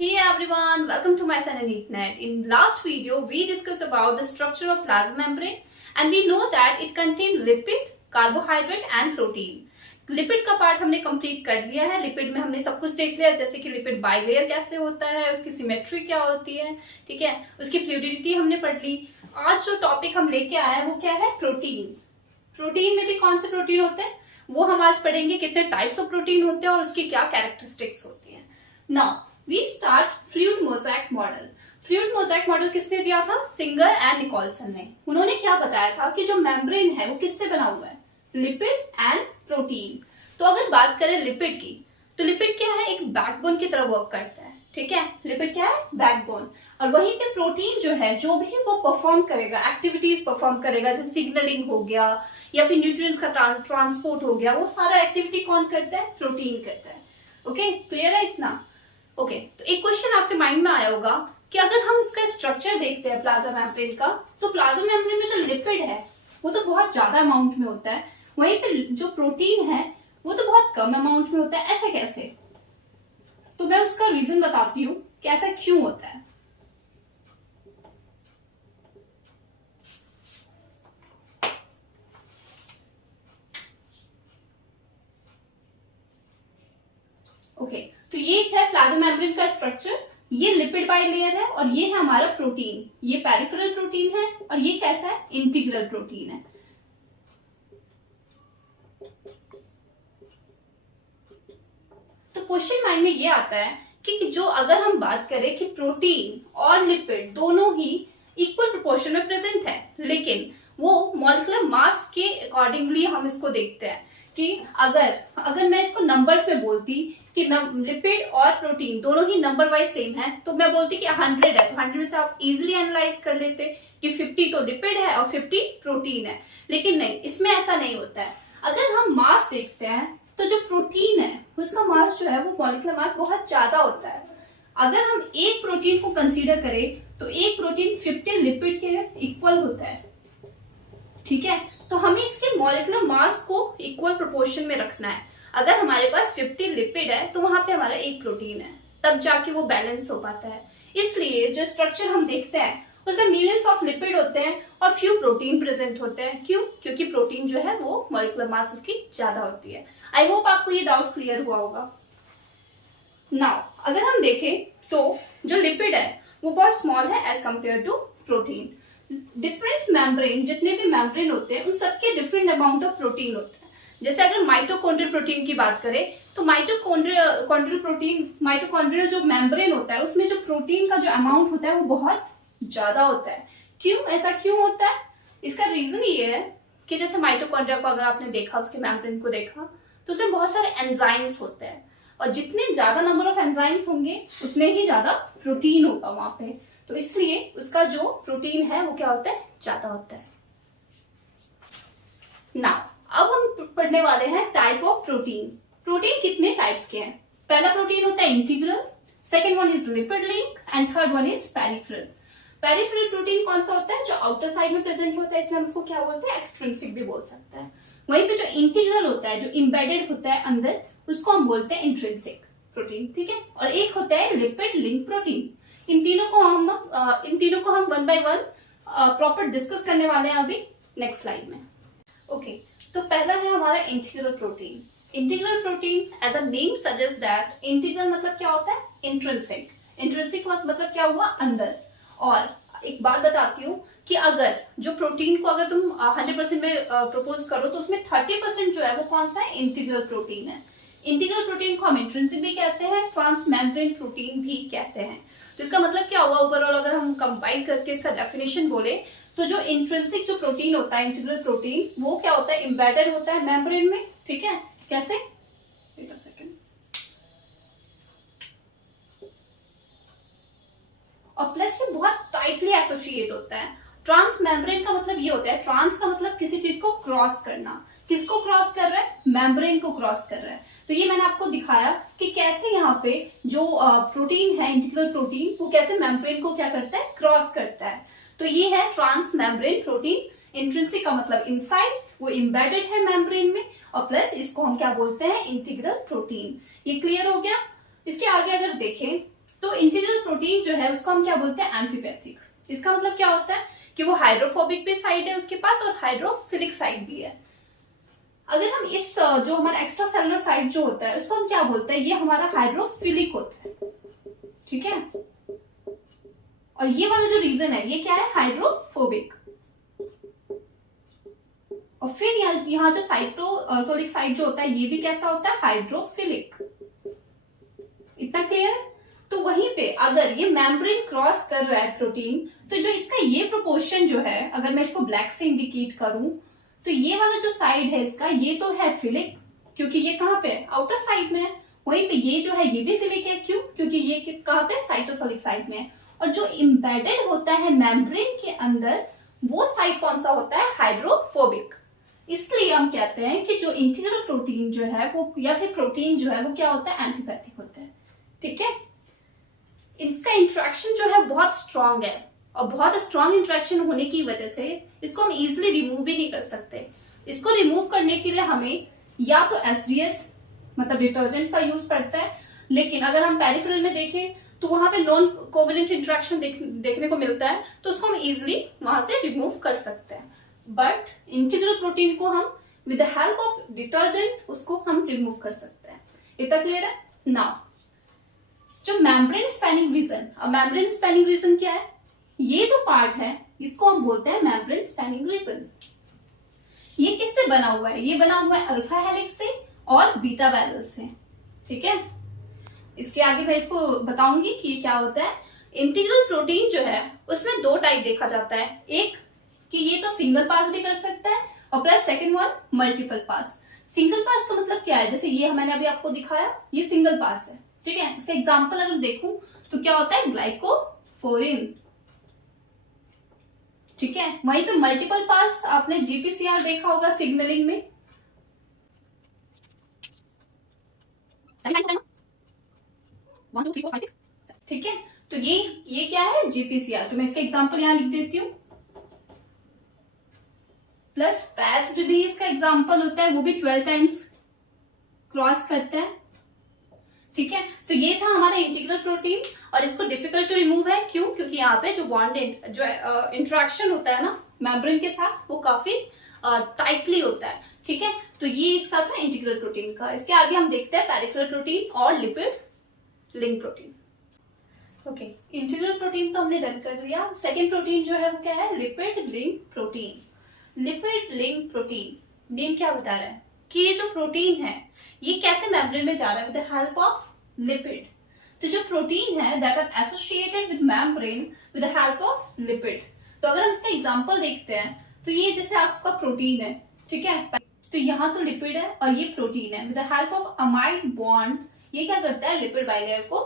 Hey everyone, welcome to my channel NeatNet. In last video, we discussed about the structure of plasma membrane and we know that it contains lipid, carbohydrate and protein. Lipid का part हमने complete कर लिया है। Lipid में हमने सब कुछ देख लिया, जैसे कि लिपिड बाइलेयर कैसे होता है, उसकी सिमेट्री क्या होती है, ठीक है, उसकी फ्लूइडिटी हमने पढ़ ली। आज जो टॉपिक हम लेके आए हैं वो क्या है, प्रोटीन। प्रोटीन में भी कौन से प्रोटीन होते हैं वो हम आज पढ़ेंगे, कितने टाइप्स ऑफ प्रोटीन होते हैं और उसकी क्या कैरेक्टरिस्टिक्स होती है। Now we start fluid mosaic model. Fluid mosaic model किसने दिया था, सिंगर एंड निकोलसन ने। उन्होंने क्या बताया था कि जो मेम्ब्रेन है वो किससे बना हुआ है, लिपिड एंड प्रोटीन। तो अगर बात करें लिपिड की, तो लिपिड क्या है, एक बैकबोन की तरह वर्क करता है, ठीक है। लिपिड क्या है, बैकबोन। और वहीं पे प्रोटीन जो है, जो भी वो परफॉर्म करेगा, एक्टिविटीज परफॉर्म करेगा, जैसे सिग्नलिंग हो गया या फिर न्यूट्रिएंट्स का ट्रांसपोर्ट हो गया, वो सारा एक्टिविटी कौन करता है, प्रोटीन करता है। ओके, क्लियर है इतना। ओके, तो एक क्वेश्चन आपके माइंड में आया होगा कि अगर हम उसका स्ट्रक्चर देखते हैं प्लाज्मा मेम्ब्रेन का, तो प्लाज्मा मेम्ब्रेन में जो लिपिड है वो तो बहुत ज्यादा अमाउंट में होता है, वहीं पे जो प्रोटीन है वो तो बहुत कम अमाउंट में होता है। ऐसा कैसे? तो मैं उसका रीजन बताती हूँ कि ऐसा क्यों होता है। ओके, तो ये है प्लाज्मा मेम्ब्रेन का स्ट्रक्चर। ये लिपिड बाइलेयर है और ये है हमारा प्रोटीन। ये पेरिफेरल प्रोटीन है और ये कैसा है, इंटीग्रल प्रोटीन है। तो क्वेश्चन माइंड में ये आता है कि जो अगर हम बात करें कि प्रोटीन और लिपिड दोनों ही इक्वल प्रोपोर्शन में प्रेजेंट है, लेकिन वो मॉलिक्यूलर मास के अकॉर्डिंगली हम इसको देखते हैं कि अगर मैं इसको नंबर्स में बोलती कि लिपिड और प्रोटीन दोनों ही नंबर वाइज सेम है, तो मैं बोलती कि 100 है, तो 100 में से आप इजिली एनालाइज कर लेते कि 50 तो लिपिड है और 50 प्रोटीन है। लेकिन नहीं, इसमें ऐसा नहीं होता है। अगर हम मास देखते हैं तो जो प्रोटीन है उसका मास जो है वो मॉलिक्यूलर मास बहुत ज्यादा होता है। अगर हम एक प्रोटीन को कंसीडर करें तो एक प्रोटीन 50 लिपिड के इक्वल होता है, ठीक है। तो हमें इसके मॉलिक्यूलर मास को इक्वल प्रोपोर्शन में रखना है। अगर हमारे पास 50 लिपिड है तो वहां पे हमारा एक प्रोटीन है, तब जाके वो बैलेंस हो पाता है। इसलिए जो स्ट्रक्चर हम देखते हैं उसमें मिलियंस ऑफ लिपिड होते हैं और फ्यू प्रोटीन प्रेजेंट होते हैं। क्यों? क्योंकि प्रोटीन जो है वो मॉलिक्यूलर मास उसकी ज्यादा होती है। आई होप आपको ये डाउट क्लियर हुआ होगा। नाउ अगर हम देखें तो जो लिपिड है वो बहुत स्मॉल है as compare to protein. Different membrane, जितने भी मेम्ब्रेन होते हैं उन सबके डिफरेंट अमाउंट ऑफ प्रोटीन होता है। जैसे अगर माइटोकॉन्ड्रियल प्रोटीन की बात करें तो माइटोकॉन्ड्रियल जो मेम्ब्रेन होता है उसमें जो प्रोटीन का जो अमाउंट होता है वो बहुत ज्यादा होता है। क्यों, ऐसा क्यों होता है? इसका रीजन ये है कि जैसे माइटोकॉन्ड्रिया को अगर आपने देखा, उसके मेम्ब्रेन को देखा, तो उसमें बहुत सारे एंजाइम्स होते हैं और जितने ज्यादा नंबर ऑफ एंजाइम्स होंगे उतने ही ज्यादा प्रोटीन होगा वहां पे। तो इसलिए उसका जो प्रोटीन है वो क्या होता है, ज्यादा होता है। नाउ अब हम पढ़ने वाले हैं टाइप ऑफ प्रोटीन। प्रोटीन कितने टाइप्स के हैं? पहला प्रोटीन होता है integral, second one is lipid link and third one is peripheral. Peripheral protein कौन सा होता है, जो आउटर साइड में प्रेजेंट होता है, इसलिए हम उसको क्या बोलते हैं, एक्सट्रिंसिक भी बोल सकते हैं। वहीं पे जो इंटीग्रल होता है, जो इम्बेडेड होता है अंदर, उसको हम बोलते हैं इंट्रिंसिक प्रोटीन, ठीक है। और एक होता है लिपिड लिंक प्रोटीन। इन तीनों को हम one by one proper discuss करने वाले हैं अभी नेक्स्ट स्लाइड में। ओके, तो पहला है हमारा integral protein. Integral protein as a name suggest that, integral मतलब क्या होता है, इंट्रिंसिक। इंट्रिंसिक मतलब क्या हुआ, अंदर। और एक बात बताती हूँ कि अगर जो प्रोटीन को अगर तुम 100% में प्रपोज करो तो उसमें 30% जो है वो कौन सा है, इंटीग्रल प्रोटीन है। इंटीग्रल प्रोटीन को हम इंट्रिंसिक भी कहते हैं, ट्रांसमेम्ब्रेन प्रोटीन भी कहते हैं। तो इसका मतलब क्या हुआ, ओवरऑल अगर हम कंबाइन करके इसका डेफिनेशन बोले तो जो इंट्रिंसिक जो प्रोटीन होता है, इंटीग्रल प्रोटीन, वो क्या होता है, एम्बेडेड होता है मेम्ब्रेन में, ठीक है। कैसे, वेट अ सेकंड। और प्लस ये बहुत टाइटली एसोसिएट होता है। ट्रांस मेम्ब्रेन का मतलब ये होता है, ट्रांस का मतलब किसी चीज को क्रॉस करना। किसको क्रॉस कर रहा है, मेम्ब्रेन को क्रॉस कर रहा है। तो ये मैंने आपको दिखाया कि कैसे यहाँ पे जो प्रोटीन है, इंटीग्रल प्रोटीन, वो कैसे मेम्ब्रेन को क्या करता है, क्रॉस करता है। तो ये है ट्रांस मेम्ब्रेन प्रोटीन। इंट्रिंसिक का मतलब इनसाइड, वो इम्बेडेड है मेम्ब्रेन में, और प्लस इसको हम क्या बोलते हैं, इंटीग्रल प्रोटीन। ये क्लियर हो गया। इसके आगे अगर देखें तो इंटीग्रल प्रोटीन जो है उसको हम क्या बोलते हैं, एम्फीपैथिक। इसका मतलब क्या होता है कि वो हाइड्रोफोबिक भी साइड है उसके पास और हाइड्रोफिलिक साइड भी है। अगर हम इस जो हमारा एक्स्ट्रा सेलुलर साइड जो होता है उसको हम क्या बोलते हैं, ये हमारा हाइड्रोफिलिक होता है, ठीक है। और ये वाला जो रीजन है ये क्या है, हाइड्रोफोबिक। और फिर यहाँ जो साइटोसोलिक साइड जो होता है ये भी कैसा होता है, हाइड्रोफिलिक। इतना क्लियर? तो वहीं पे अगर ये मेम्ब्रेन क्रॉस कर रहा है प्रोटीन, तो जो इसका ये प्रोपोर्शन जो है, अगर मैं इसको ब्लैक से इंडिकेट करूं, तो ये वाला जो साइड है इसका, ये तो है फिलिक, क्योंकि ये कहां पे है, आउटर साइड में है। वहीं पे ये जो है ये भी फिलिक है, क्यों, क्योंकि ये कहां पे, साइटोसोलिक साइड में है। और जो इम्बेडेड होता है मेम्ब्रेन के अंदर, वो साइड कौन सा होता है, हाइड्रोफोबिक। इसलिए हम कहते हैं कि जो इंटीग्रल प्रोटीन जो है वो, या फिर प्रोटीन जो है वो क्या होता है, एम्फीपैथिक होता है, ठीक है। इसका इंट्रैक्शन जो है बहुत स्ट्रांग है, और बहुत स्ट्रांग इंट्रैक्शन होने की वजह से इसको हम इजीली रिमूव भी नहीं कर सकते। इसको रिमूव करने के लिए हमें या तो एसडीएस मतलब डिटर्जेंट का यूज पड़ता है, लेकिन अगर हम पेरिफेरल में देखें तो वहां पे नॉन कोवेलेंट इंट्रैक्शन देखने को मिलता है, तो उसको हम इजीली वहां से रिमूव कर सकते हैं। बट इंटीग्रल प्रोटीन को हम with the help of detergent उसको हम रिमूव कर सकते हैं। इतना क्लियर है? नाउ जो मेम्ब्रेन स्पैनिंग रीजन, अब मेम्ब्रेन स्पैनिंग रीजन क्या है, ये जो पार्ट है इसको हम बोलते हैं मेम्ब्रेन स्पैनिंग रीजन। ये किससे बना हुआ है, ये बना हुआ है अल्फा हेलिक्स से और बीटा बैरल से, ठीक है। इसके आगे मैं इसको बताऊंगी कि ये क्या होता है। इंटीग्रल प्रोटीन जो है उसमें दो टाइप देखा जाता है, एक कि ये तो सिंगल पास भी कर सकता है, और प्लस सेकंड वन मल्टीपल पास। सिंगल पास का मतलब क्या है, जैसे ये मैंने अभी आपको दिखाया, ये सिंगल पास है, ठीक है। इसका एग्जाम्पल अगर देखूं तो क्या होता है, ग्लाइकोफोरिन, ठीक है। वहीं पे मल्टीपल पास आपने जीपीसीआर देखा होगा सिग्नलिंग में, ठीक है। तो ये क्या है, जीपीसीआर। तो मैं इसका एग्जाम्पल यहां लिख देती हूँ। प्लस पैस्ड भी इसका एग्जाम्पल होता है, वो भी 12 टाइम्स क्रॉस करते हैं, ठीक है। तो ये था हमारा इंटीग्रल प्रोटीन, और इसको डिफिकल्ट टू रिमूव है, क्यों, क्योंकि यहाँ पे जो बॉन्डेड जो इंट्रैक्शन होता है ना मेम्ब्रेन के साथ, वो काफी टाइटली होता है, ठीक है। तो ये इसका था इंटीग्रल प्रोटीन का। इसके आगे हम देखते हैं पेरिफेरल प्रोटीन और lipid link protein. Okay, integral protein तो हमने डन कर लिया। सेकेंड प्रोटीन जो है वो क्या है, lipid link protein. Lipid link protein name क्या बता रहा है कि ये जो प्रोटीन है ये कैसे मेम्ब्रेन में जा रहा है, with the help of lipid. तो जो प्रोटीन है that are associated with membrane with the help of lipid. तो अगर हम इसका एग्जांपल देखते हैं तो ये जैसे आपका प्रोटीन है, ठीक है, तो यहाँ तो लिपिड है और ये प्रोटीन है। With the help of amide bond ये क्या करता है, लिपिड बाइलेयर को,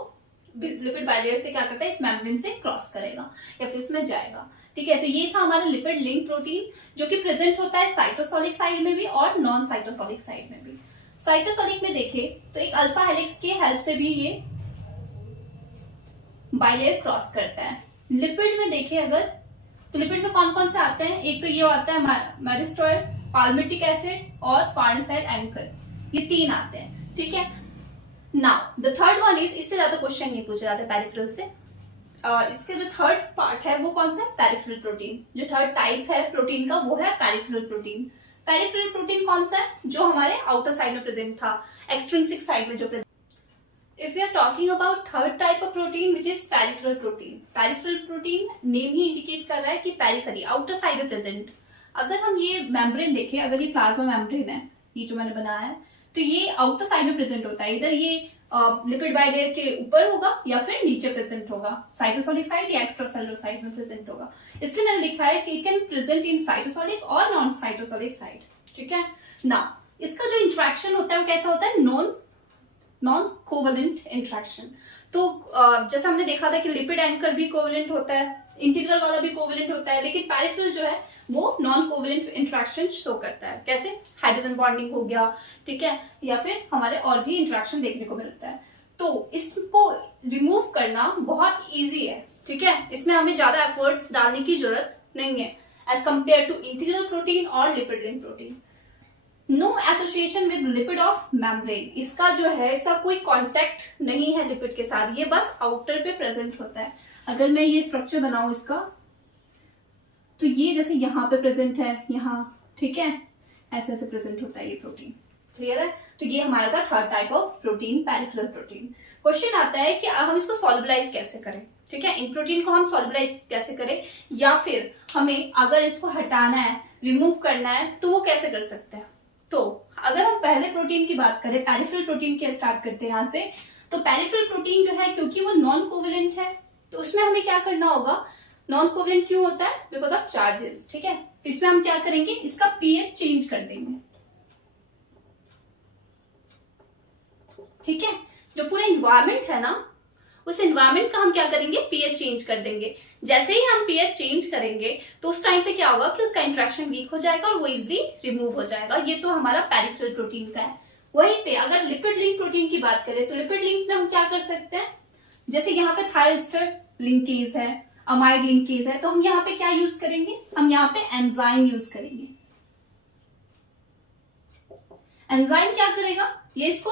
लिपिड बाइलेयर से क्या करता है, इस मेम्ब्रेन से क्रॉस करेगा या फिर इसमें जाएगा, ठीक है। तो ये था हमारा लिपिड लिंक प्रोटीन, जो कि प्रेजेंट होता है साइटोसोलिक साइड में भी और नॉन साइटोसोलिक साइड में भी। साइटोसोलिक में देखें तो एक अल्फा हेलिक्स के हेल्प से भी ये बाइलेयर क्रॉस करता है। लिपिड में देखें अगर, तो लिपिड में कौन कौन से आते हैं, एक तो ये आता है मेरिस्टोइल, पाल्मिटिक एसिड और फार्नेसाइड एंकर, ये तीन आते हैं, ठीक है। Now the third one is, इससे ज्यादा क्वेश्चन नहीं पूछे जाते पेरिफेरल से। इसके जो थर्ड पार्ट है वो कौन सा है, पेरिफेरल प्रोटीन। जो थर्ड टाइप है प्रोटीन का वो है पेरिफेरल प्रोटीन। पेरिफेरल प्रोटीन कौन सा है, जो हमारे आउटर साइड में प्रेजेंट था, एक्सट्रिंसिक साइड में जो present. If you are talking about third type of protein which is peripheral protein, peripheral protein name ही इंडिकेट कर रहा है कि पेरिफेरी, आउटर साइड में प्रेजेंट। अगर हम ये मेम्ब्रेन देखें, अगर ये प्लाज्मा मेम्ब्रेन है, ये जो मैंने बनाया है, तो ये आउटर साइड में प्रेजेंट होता है। इधर ये लिपिड बाइलेयर के ऊपर होगा या फिर नीचे प्रेजेंट होगा, साइटोसोलिक साइड या एक्स्ट्रासेलुलर साइड में प्रेजेंट होगा। इसलिए मैंने लिखा है कि it can present in cytosolic और नॉन साइटोसोलिक साइड, ठीक है ना। इसका जो इंट्रैक्शन होता है वो कैसा होता है, नॉन कोवेलेंट इंट्रैक्शन। तो जैसा हमने देखा था कि लिपिड एंकर भी कोवेलेंट होता है, इंटीग्रल वाला भी कोवेलेंट होता है, लेकिन पेरिफेरल जो है वो नॉन कोवेलेंट इंट्रैक्शन शो करता है। कैसे, हाइड्रोजन बॉन्डिंग हो गया, ठीक है, या फिर हमारे और भी इंट्रैक्शन देखने को मिलता है। तो इसको रिमूव करना बहुत इजी है, ठीक है। इसमें हमें ज्यादा एफर्ट्स डालने की जरूरत नहीं है as compare to integral protein और lipid link protein. No association with lipid of membrane, इसका जो है इसका कोई कांटेक्ट नहीं है लिपिड के साथ, ये बस आउटर पे प्रेजेंट होता है। अगर मैं ये स्ट्रक्चर बनाऊं इसका, तो ये जैसे यहाँ पे प्रेजेंट है, यहाँ, ठीक है, ऐसे ऐसे प्रेजेंट होता है ये प्रोटीन। क्लियर है? तो ये हमारा था third type of protein, peripheral protein. Question आता है कि हम इसको सॉल्युबलाइज कैसे करें, ठीक है, इन प्रोटीन को हम सॉल्युबलाइज कैसे करें, या फिर हमें अगर इसको हटाना है, रिमूव करना है, तो वो कैसे कर सकते हैं। तो अगर हम पहले प्रोटीन की बात करें, पेरिफेरल प्रोटीन के स्टार्ट करते हैं यहाँ से, तो पेरिफेरल प्रोटीन जो है क्योंकि वो नॉन कोवेलेंट है, तो उसमें हमें क्या करना होगा, नॉन कोवेलेंट क्यों होता है, बिकॉज ऑफ चार्जेस, ठीक है। तो इसमें हम क्या करेंगे, इसका पीएच चेंज कर देंगे, ठीक है। जो पूरा इन्वायरमेंट है ना, उस इन्वायरमेंट का हम क्या करेंगे, पीएच चेंज कर देंगे। जैसे ही हम पीएच चेंज करेंगे तो उस टाइम पे क्या होगा कि उसका इंट्रैक्शन वीक हो जाएगा और वो इजिली रिमूव हो जाएगा। ये तो हमारा पेरिफेरल प्रोटीन का है। वहीं पे अगर लिपिड लिंक प्रोटीन की बात करें, तो लिपिड लिंक में हम क्या कर सकते हैं, जैसे यहाँ पे थायस्टर लिंकेज है, अमाइड लिंकेज है, तो हम यहाँ पे क्या यूज करेंगे, हम यहाँ पे एंजाइम यूज करेंगे। एंजाइम क्या करेगा, ये इसको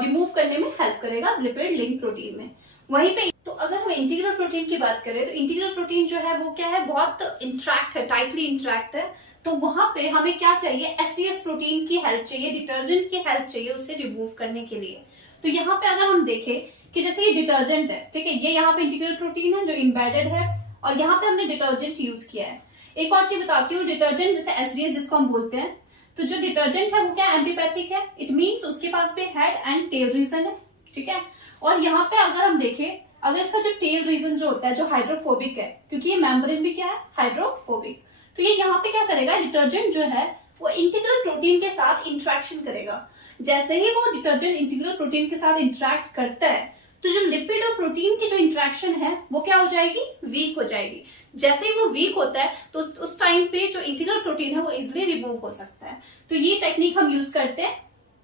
रिमूव करने में हेल्प करेगा लिपिड लिंक प्रोटीन में। वहीं पे तो अगर हम इंटीग्रल प्रोटीन की बात करें, तो इंटीग्रल प्रोटीन जो है वो क्या है, बहुत इंट्रैक्ट है, टाइटली इंट्रैक्ट है। तो वहां पे हमें क्या चाहिए, एसटीएस प्रोटीन की हेल्प चाहिए, डिटर्जेंट की हेल्प चाहिए उसे रिमूव करने के लिए। तो यहाँ पे अगर हम देखें कि जैसे ये डिटर्जेंट है, ठीक है, ये यहाँ पे इंटीग्रल प्रोटीन है जो इम्बेडेड है, और यहाँ पे हमने डिटर्जेंट यूज किया है। एक और चीज बताती हूँ, डिटर्जेंट जैसे एसडीएस जिसको हम बोलते हैं, तो जो डिटर्जेंट है वो क्या एम्पीपैथिक है, इट मीन्स उसके पास भी हेड एंड टेल रीजन है, ठीक है। और यहाँ पे अगर हम देखें, अगर इसका जो टेल रीजन जो होता है, जो हाइड्रोफोबिक है, क्योंकि ये मेम्ब्रेन भी क्या है, हाइड्रोफोबिक, तो ये यहाँ पे क्या करेगा, डिटर्जेंट जो है वो इंटीग्रल प्रोटीन के साथ इंट्रैक्शन करेगा। जैसे ही वो डिटर्जेंट इंटीग्रल प्रोटीन के साथ इंट्रैक्ट करता है, तो जो लिपिड और प्रोटीन की जो इंट्रैक्शन है वो क्या हो जाएगी, वीक हो जाएगी। जैसे ही वो वीक होता है तो उस टाइम पे जो इंटीग्रल प्रोटीन है वो इजिली रिमूव हो सकता है। तो ये टेक्निक हम यूज करते हैं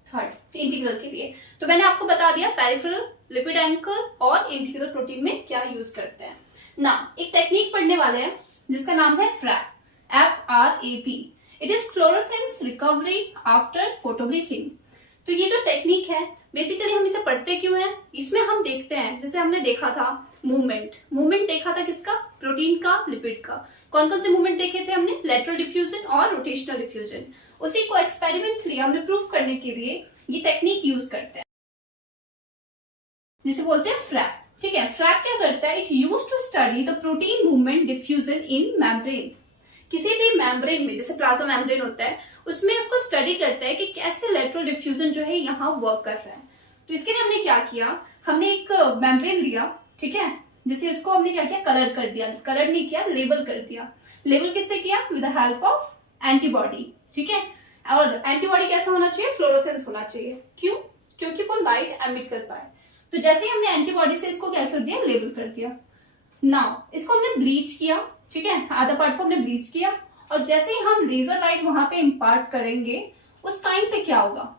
थर्ड इंटीग्रल के लिए। तो मैंने आपको बता दिया पेरिफेरल, लिपिड एंकर और इंटीग्रल प्रोटीन में क्या यूज करते हैं ना। एक टेक्निक पढ़ने वाले हैं जिसका नाम है FRAP, FRAP। It is fluorescence recovery after photobleaching. तो ये जो टेक्निक है, बेसिकली हम इसे पढ़ते क्यों हैं, इसमें हम देखते हैं, जैसे हमने देखा था मूवमेंट देखा था किसका, प्रोटीन का, लिपिड का। कौन कौन से मूवमेंट देखे थे हमने, लेटरल डिफ्यूजन और रोटेशनल डिफ्यूजन। उसी को एक्सपेरिमेंटली हमने प्रूव करने के लिए ये टेक्निक यूज करते हैं, जिसे बोलते हैं फ्रैप, ठीक है। फ्रैप क्या करता है, it use to study the protein movement diffusion in membrane. किसी भी मेम्ब्रेन में, जैसे प्लाज्मा मेम्ब्रेन होता है, उसमें उसको स्टडी करता है कि कैसे लेटरल डिफ्यूजन जो है यहाँ वर्क कर रहा है। तो इसके लिए हमने क्या किया, हमने एक मेम्ब्रेन लिया, ठीक है, जैसे इसको हमने क्या किया, कलर कर दिया, कलर नहीं किया, लेबल कर दिया। लेबल किससे किया, with the help of antibody, ठीक है। और एंटीबॉडी कैसा होना चाहिए, फ्लोरोसेंस होना चाहिए। क्यों, क्योंकि वो लाइट एमिट कर पाए। तो जैसे ही हमने एंटीबॉडी से इसको क्या कर दिया, लेबल कर दिया। नाउ इसको हमने ब्लीच किया, ठीक है, आधा पार्ट को हमने ब्लीच किया, और जैसे ही हम लेजर लाइट वहां पे इंपार्ट करेंगे, उस टाइम पे क्या होगा,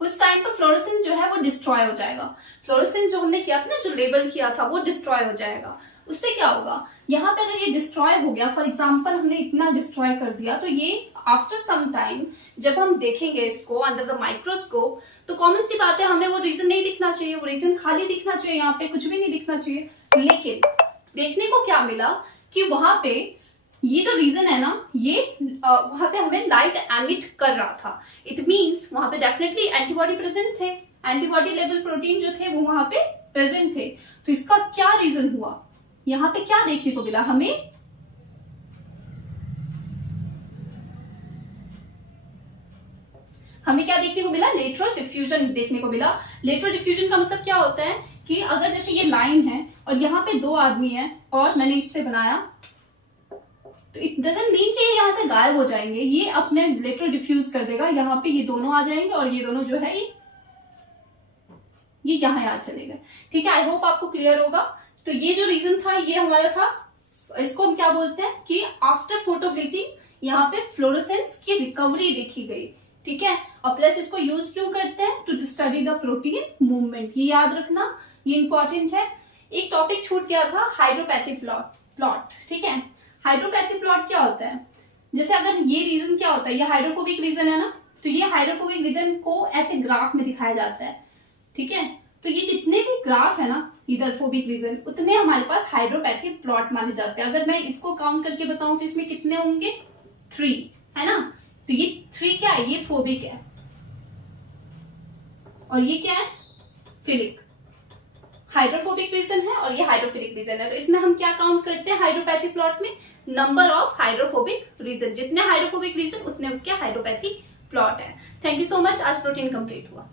उस टाइम पे फ्लोरोसेंस जो है वो डिस्ट्रॉय हो जाएगा। फ्लोरोसेंस जो हमने किया था ना, जो लेबल किया था, वो डिस्ट्रॉय हो जाएगा। उससे क्या होगा, यहाँ पे अगर ये डिस्ट्रॉय हो गया, फॉर एग्जाम्पल हमने इतना डिस्ट्रॉय कर दिया, तो ये आफ्टर सम टाइम जब हम देखेंगे इसको अंडर द माइक्रोस्कोप, तो कॉमन सी बात है, हमें वो रीजन नहीं दिखना चाहिए, वो रीजन खाली दिखना चाहिए, यहाँ पे कुछ भी नहीं दिखना चाहिए। लेकिन देखने को क्या मिला कि वहां पे ये जो रीजन है ना, ये वहां पे हमें लाइट एमिट कर रहा था। इट मींस वहां पे डेफिनेटली एंटीबॉडी प्रेजेंट थे, एंटीबॉडी लेवल प्रोटीन जो थे वो वहां पे प्रेजेंट थे। तो इसका क्या रीजन हुआ, यहाँ पे क्या देखने को मिला हमें, क्या देखने को मिला, लेटरल डिफ्यूजन देखने को मिला। लेटरल डिफ्यूजन का मतलब क्या होता है कि अगर जैसे ये लाइन है और यहाँ पे दो आदमी हैं और मैंने इससे बनाया, तो इट डजंट मीन कि ये यहाँ से गायब हो जाएंगे, ये अपने लेटरल डिफ्यूज कर देगा, यहाँ पे ये दोनों आ जाएंगे और ये दोनों जो है ये यहाँ याद चलेगा। ठीक है, आई होप आपको क्लियर होगा। तो ये जो रीजन था ये हमारा था, इसको हम क्या बोलते हैं कि आफ्टर फोटो ब्लीचिंग यहाँ पे फ्लोरोसेंस की रिकवरी देखी गई। ठीक है, और प्लस इसको यूज क्यों करते हैं, to study the protein movement, ये याद रखना, ये इंपॉर्टेंट है। एक टॉपिक छूट गया था, हाइड्रोपैथी प्लॉट। ठीक है, हाइड्रोपैथी प्लॉट क्या होता है, जैसे अगर ये रीजन क्या होता है, ये हाइड्रोफोबिक रीजन है ना, तो ये हाइड्रोफोबिक रीजन को ऐसे ग्राफ में दिखाया जाता है, ठीक है। तो ये जितने भी ग्राफ है ना हिडरोफोबिक रीजन, उतने हमारे पास हाइड्रोपैथिक प्लॉट माने जाते हैं। अगर मैं इसको काउंट करके बताऊं तो इसमें कितने होंगे, 3, है ना। तो ये 3 क्या है, ये फोबिक है, और ये क्या है, फिलिक। हाइड्रोफोबिक रीजन है और ये हाइड्रोफिलिक रीजन है। तो इसमें हम क्या काउंट करते हैं हाइड्रोपैथिक प्लॉट में, नंबर ऑफ हाइड्रोफोबिक रीजन, जितने हाइड्रोफोबिक रीजन उतने उसके हाइड्रोपैथिक प्लॉट है। थैंक यू सो मच, आज प्रोटीन कंप्लीट हुआ।